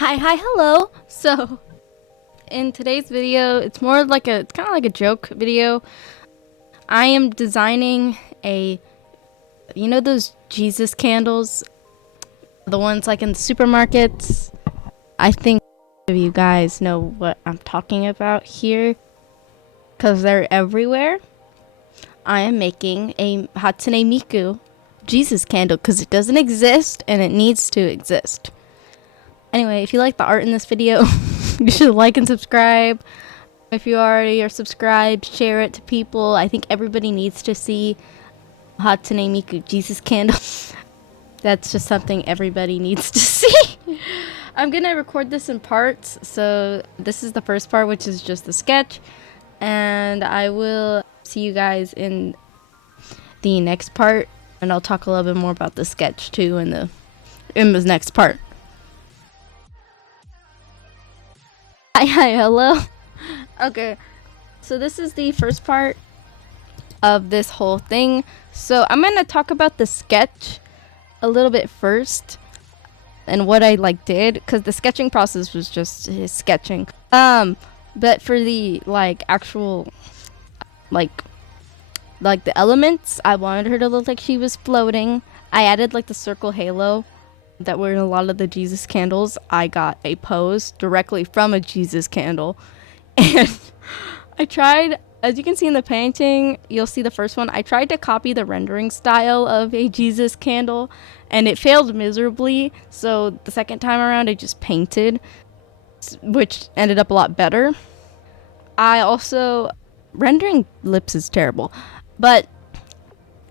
Hi, hello. So, in today's video, it's more like it's kind of like a joke video. I am designing those Jesus candles, the ones like in the supermarkets. I think of you guys know what I'm talking about here, because they're everywhere. I am making a hatsune miku Jesus candle because it doesn't exist and it needs to exist. Anyway, if you like the art in this video, you should like and subscribe. If you already are subscribed, share it to people. I think everybody needs to see Hatsune Miku Jesus candle. That's just something everybody needs to see. I'm gonna record this in parts. So this is the first part, which is just the sketch. And I will see you guys in the next part. And I'll talk a little bit more about the sketch too in the next part. Hi, hello. Okay, so this is the first part of this whole thing. So I'm gonna talk about the sketch a little bit first and what I did, because the sketching process was just sketching. But for the actual the elements, I wanted her to look like she was floating. I added the circle halo that were in a lot of the Jesus candles. I got a pose directly from a Jesus candle. And I tried, as you can see in the painting, you'll see the first one, I tried to copy the rendering style of a Jesus candle, and it failed miserably. So the second time around, I just painted, which ended up a lot better. I also, rendering lips is terrible, but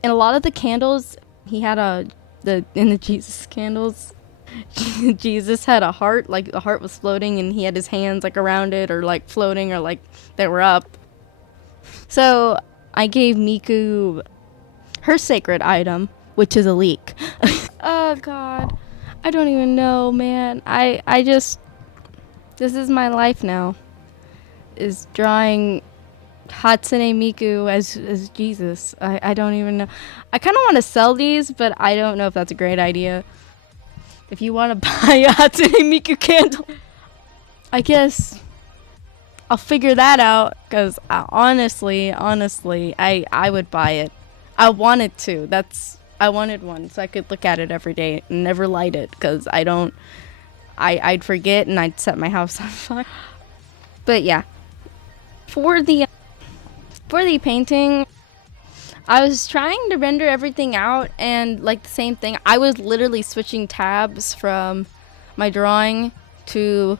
in a lot of the candles, he had in the Jesus candles, Jesus had a heart, the heart was floating, and he had his hands around it, or floating, or they were up. So I gave Miku her sacred item, which is a leek. Oh god, I don't even know, man. I just, this is my life now, is drawing Hatsune Miku as Jesus. I don't even know. I kind of want to sell these, but I don't know if that's a great idea. If you want to buy a Hatsune Miku candle, I guess I'll figure that out, because honestly, I would buy it. I wanted to. I wanted one so I could look at it every day and never light it, because I'd forget and I'd set my house on fire. But yeah, for the painting, I was trying to render everything out, and the same thing, I was literally switching tabs from my drawing to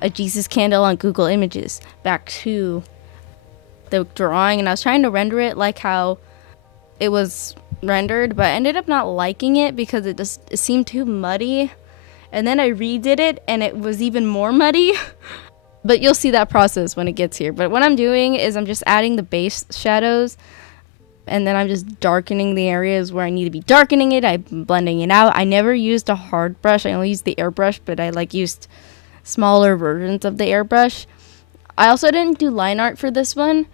a Jesus candle on Google Images back to the drawing, and I was trying to render it like how it was rendered, but I ended up not liking it because it seemed too muddy. And then I redid it and it was even more muddy. But you'll see that process when it gets here. But what I'm doing is I'm just adding the base shadows, and then I'm just darkening the areas where I need to be darkening it. I'm blending it out. I never used a hard brush. I only used the airbrush, but I used smaller versions of the airbrush. I also didn't do line art for this one,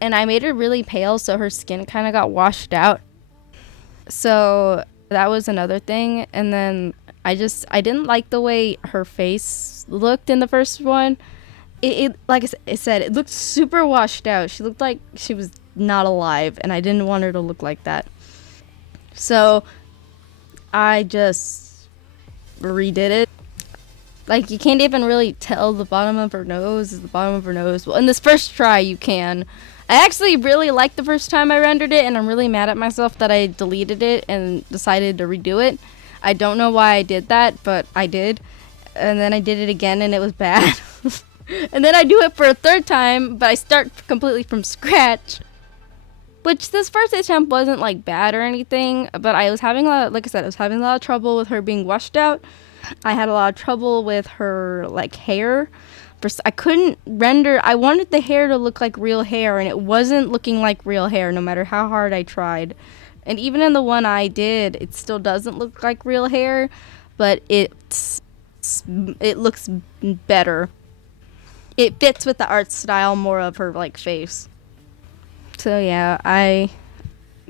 and I made her really pale, so her skin kind of got washed out. So that was another thing. And then I didn't like the way her face looked in the first one. It like I said, it looked super washed out. She looked like she was not alive, and I didn't want her to look like that. So I just redid it. You can't even really tell the bottom of her nose is the bottom of her nose. Well, in this first try, you can. I actually really liked the first time I rendered it, and I'm really mad at myself that I deleted it and decided to redo it. I don't know why I did that, but I did. And then I did it again, and it was bad. And then I do it for a third time, but I start completely from scratch. Which this first attempt wasn't bad or anything, but I was having a lot, like I said, I was having a lot of trouble with her being washed out. I had a lot of trouble with her hair. I couldn't render. I wanted the hair to look like real hair, and it wasn't looking like real hair no matter how hard I tried. And even in the one I did, it still doesn't look like real hair, but it looks better. It fits with the art style more of her like face. So yeah, I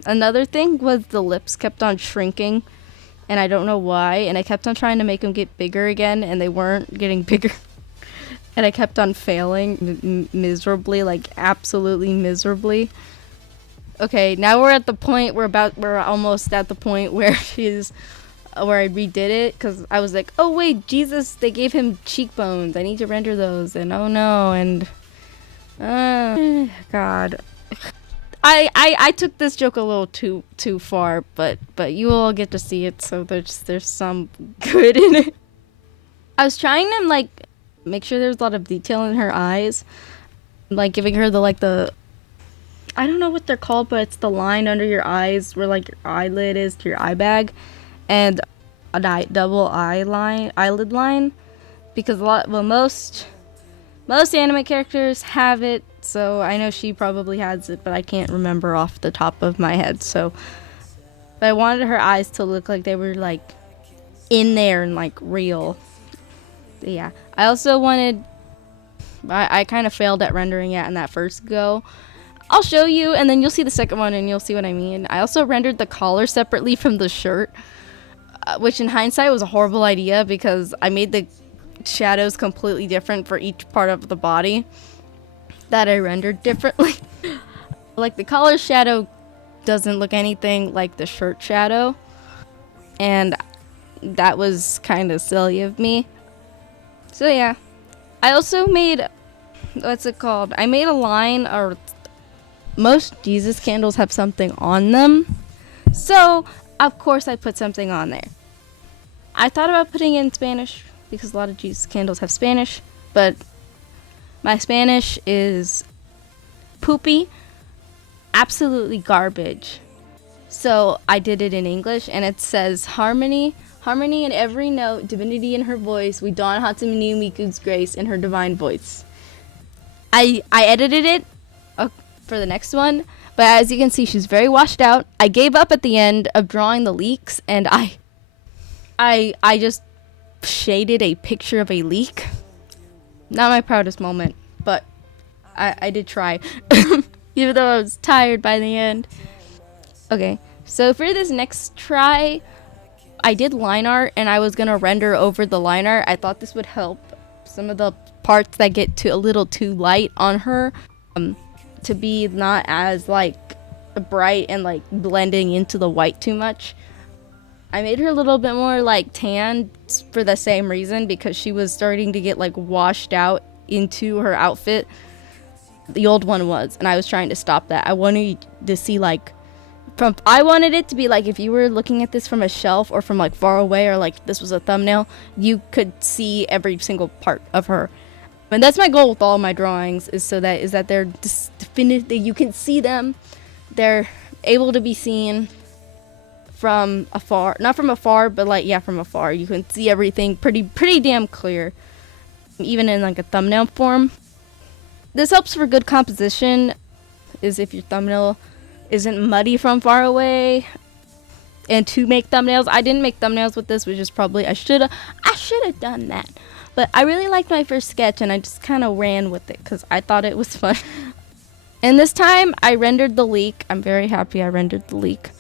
another thing was the lips kept on shrinking, and I don't know why, and I kept on trying to make them get bigger again, and they weren't getting bigger. And I kept on failing miserably, like absolutely miserably. Okay, now we're at the point we're almost at the point where where I redid it because I was like, oh wait, Jesus, they gave him cheekbones. I need to render those, and oh no, and God, I took this joke a little too far, but you all get to see it, so there's some good in it. I was trying to like make sure there's a lot of detail in her eyes, like giving her the I don't know what they're called, but it's the line under your eyes where like your eyelid is to your eye bag, and a double eyelid line, because most anime characters have it, so I know she probably has it, but I can't remember off the top of my head. So, but I wanted her eyes to look like they were like in there and like real. Yeah, I also wanted. I kind of failed at rendering it in that first go. I'll show you, and then you'll see the second one, and you'll see what I mean. I also rendered the collar separately from the shirt, which in hindsight was a horrible idea because I made the shadows completely different for each part of the body that I rendered differently. Like the collar shadow doesn't look anything like the shirt shadow, and that was kind of silly of me. So yeah, I also made, what's it called? I made a line, or most Jesus candles have something on them, so of course I put something on there. I thought about putting it in Spanish because a lot of Jesus candles have Spanish, but my Spanish is poopy, absolutely garbage. So I did it in English, and it says harmony in every note, divinity in her voice, we don hatsune miku's grace in her divine voice. I edited it for the next one, but as you can see, she's very washed out. I gave up at the end of drawing the leaks, and I just shaded a picture of a leak. Not my proudest moment, but I did try, even though I was tired by the end. Okay, so for this next try, I did line art, and I was gonna render over the line art. I thought this would help some of the parts that get a little too light on her, to be not as like bright and like blending into the white too much. I made her a little bit more like tan for the same reason, because she was starting to get like washed out into her outfit. The old one was, and I was trying to stop that. I wanted to see like I wanted it to be like if you were looking at this from a shelf or from like far away, or like this was a thumbnail, you could see every single part of her. And that's my goal with all my drawings, is that they're definitive, you can see them, they're able to be seen from afar, not from afar, but like, yeah, from afar. You can see everything pretty damn clear, even in like a thumbnail form. This helps for good composition, is if your thumbnail isn't muddy from far away. And to make thumbnails, I didn't make thumbnails with this, which is probably, I should have done that. But I really liked my first sketch, and I just kind of ran with it because I thought it was fun. And this time I rendered the leak. I'm very happy I rendered the leak.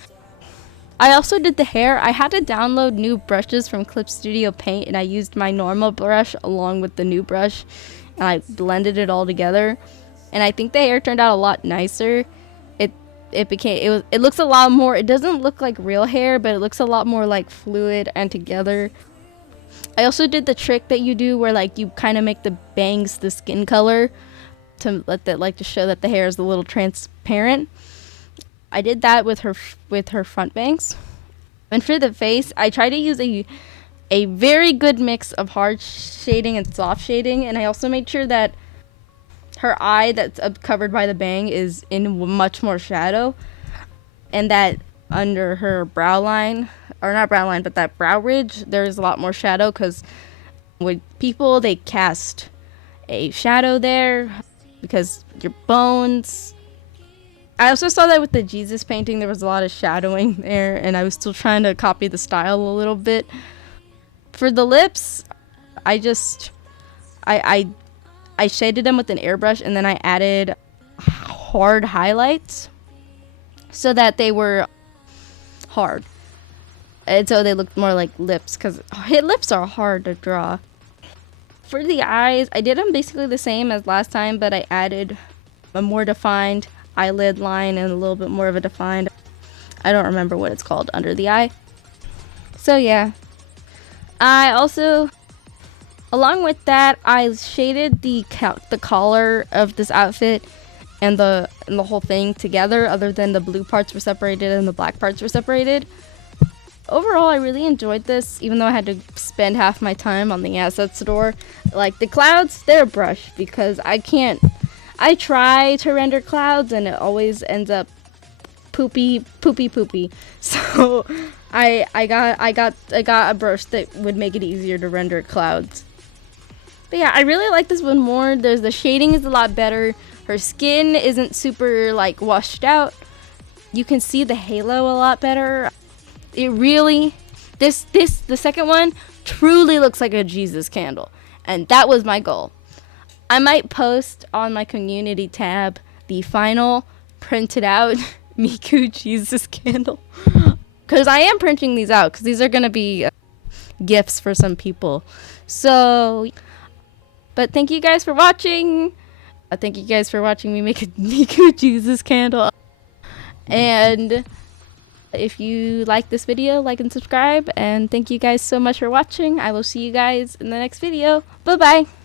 I also did the hair. I had to download new brushes from Clip Studio Paint, and I used my normal brush along with the new brush, and I blended it all together. And I think the hair turned out a lot nicer. It looks a lot more, it doesn't look like real hair, but it looks a lot more like fluid and together. I also did the trick that you do where like you kind of make the bangs the skin color to to show that the hair is a little transparent. I did that with her front bangs. And for the face, I tried to use a very good mix of hard shading and soft shading, and I also made sure that her eye that's covered by the bang is in much more shadow, and that under her brow line, or not brow line, but that brow ridge, there's a lot more shadow, because with people, they cast a shadow there because your bones, I also saw that with the Jesus painting, there was a lot of shadowing there, and I was still trying to copy the style a little bit. For the lips, I just, I shaded them with an airbrush, and then I added hard highlights so that they were hard. And so they looked more like lips, because lips are hard to draw. For the eyes, I did them basically the same as last time, but I added a more defined eyelid line and a little bit more of a defined, I don't remember what it's called, under the eye. So yeah. I also, along with that, I shaded the collar of this outfit and the whole thing together, other than the blue parts were separated and the black parts were separated. Overall, I really enjoyed this, even though I had to spend half my time on the asset store. Like, the clouds, they're a brush, because I try to render clouds, and it always ends up poopy. So, I got a brush that would make it easier to render clouds. But yeah, I really like this one more. The shading is a lot better. Her skin isn't super, like, washed out. You can see the halo a lot better. It really, the second one truly looks like a Jesus candle, and that was my goal. I might post on my community tab the final printed out Miku Jesus candle, because I am printing these out, because these are going to be gifts for some people. So, but thank you guys for watching. Thank you guys for watching me make a Miku Jesus candle. And if you like this video, like and subscribe. And thank you guys so much for watching. I will see you guys in the next video. Bye bye.